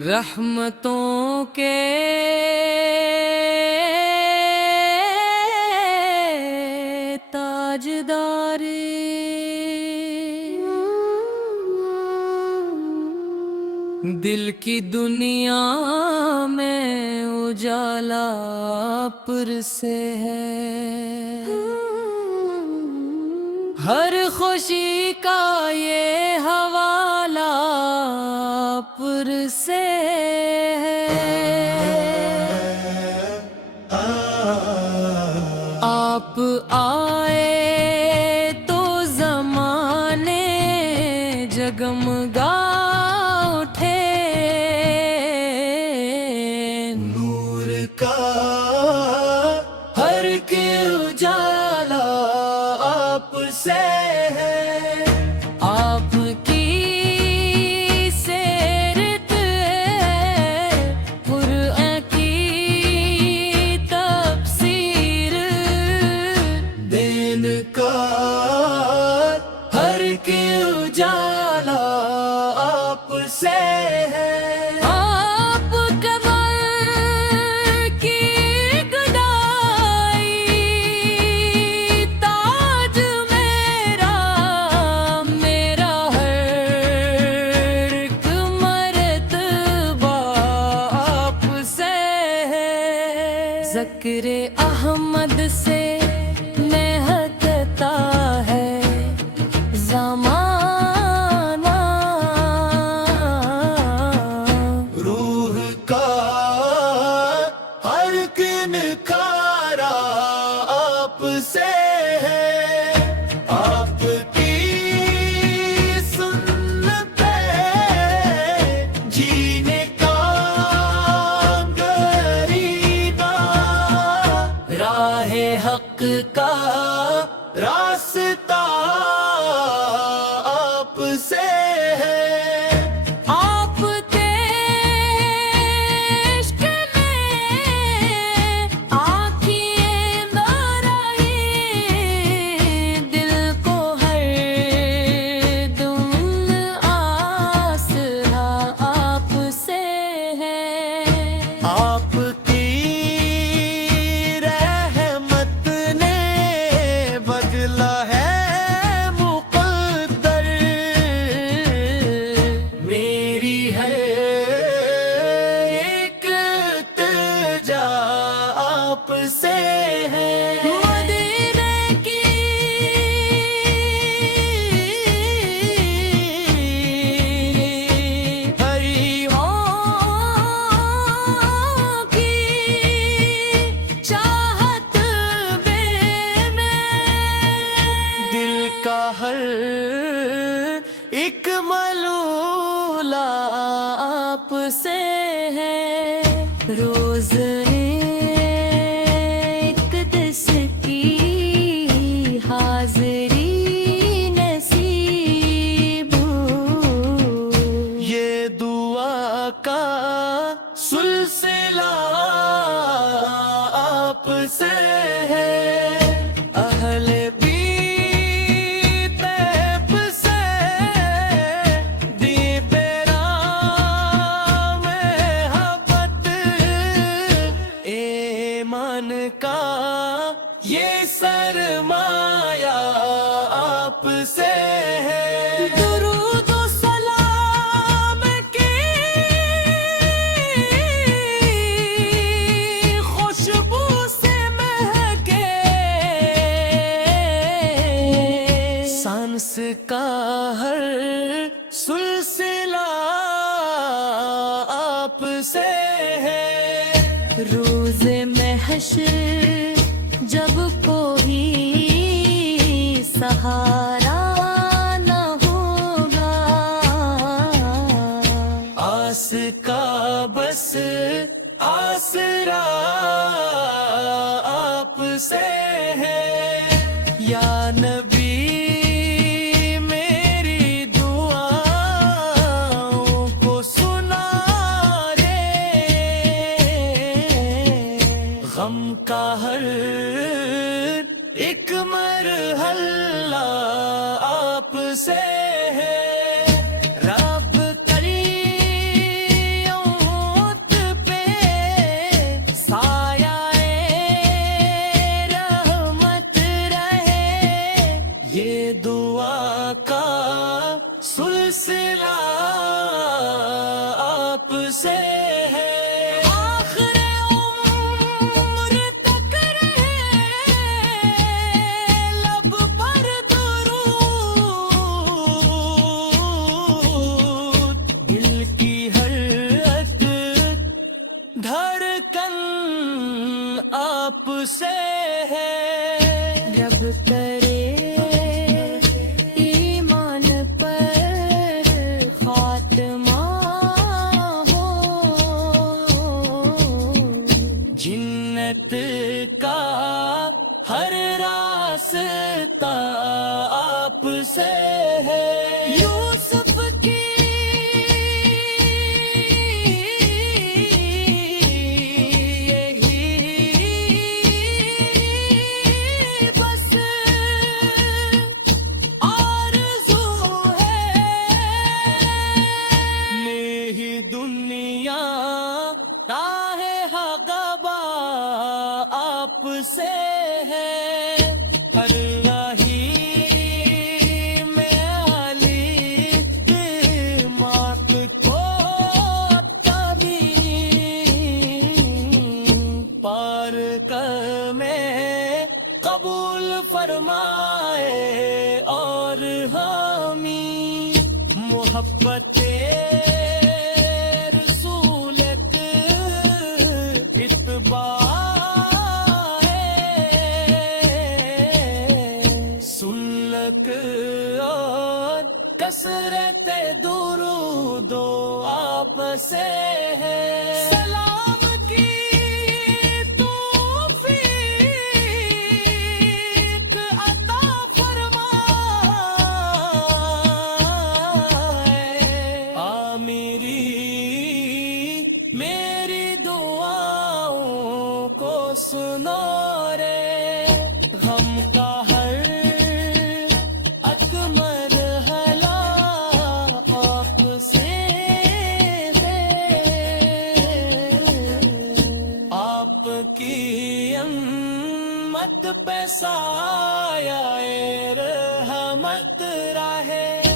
رحمتوں کے تاجدار دل کی دنیا میں اجالا پر سے ہے، ہر خوشی کا یہ حوالہ پر سے ہے۔ آپ آئے تو زمانے جگمگا اٹھے، نور کا ہر کے اجالا آپ سے ہے، آپ کی سیرت ہے قرآن کی تفسیر، دین کا ہر کے اجالا آپ سے ہے، آپ کمر کی گدائی تاج میرا ہر ایک مرتبہ آپ سے ہے، ذکر احمد سے مہکتا ہے زمانہ، روح کا ہر نکھارا آپ سے ہے، آپ کی سنت ہے جینے کا گریباں، راہ حق کا راستہ آپ سے ہے، آپ کے عشق میں آنکھیں نہ رہی، دل کو ہر دم آسرا آپ سے ہے، آپ کی رحمت نے بدلا ہے مقدر، میری ہے ایک التجا آپ سے ہے، مدینے کی پریوں کی چاہت میں دل کا ہر ایک ملولہ آپ سے ہے، روز اقدس کی حاضری نصیب، یہ دعا کا سلسلہ آپ سے ہے، اہل بیت طیب سے دی پیرام محبت، ایمان کا یہ سرمایہ آپ سے ہے، درود و سلام کی خوشبو سے مہکے، سانس کا ہر سلسلہ آپ سے ہے، روز محشر جب کوئی سہارا نہ ہوگا، آس کا بس آسرا آپ سے ہے، یا نبی میری دعاؤں کو سنا رے، غم کا ہر ایک مرحلہ آپ سے ہے رب کریمت پہ سایہ رحمت رہے یہ دعا کا سلسلہ آپ سے ہے آخر عمر تک رہے لب پر درود دل کی ہر عد دھڑکن آپ سے ہے رب کرے ایمان پر خاتمہ ہو جنت کا ہر راستہ آپ سے ہے یوسف کی یہی بس آرزو ہے میری دنیا راہ حقبہ آپ سے ہے ہر راہی میں علی مات کو تبھی پار کر میں قبول فرمائے اور حامی محبت رسول اتباع سنت اور کثرت درود آپ سے ہے سلام کی توفیق عطا فرمائے میری دعاؤں کو سنو رے غم کا ہر ایک مرحلہ آپ سے ہے آپ کی امت پہ سایہ رحمت رہے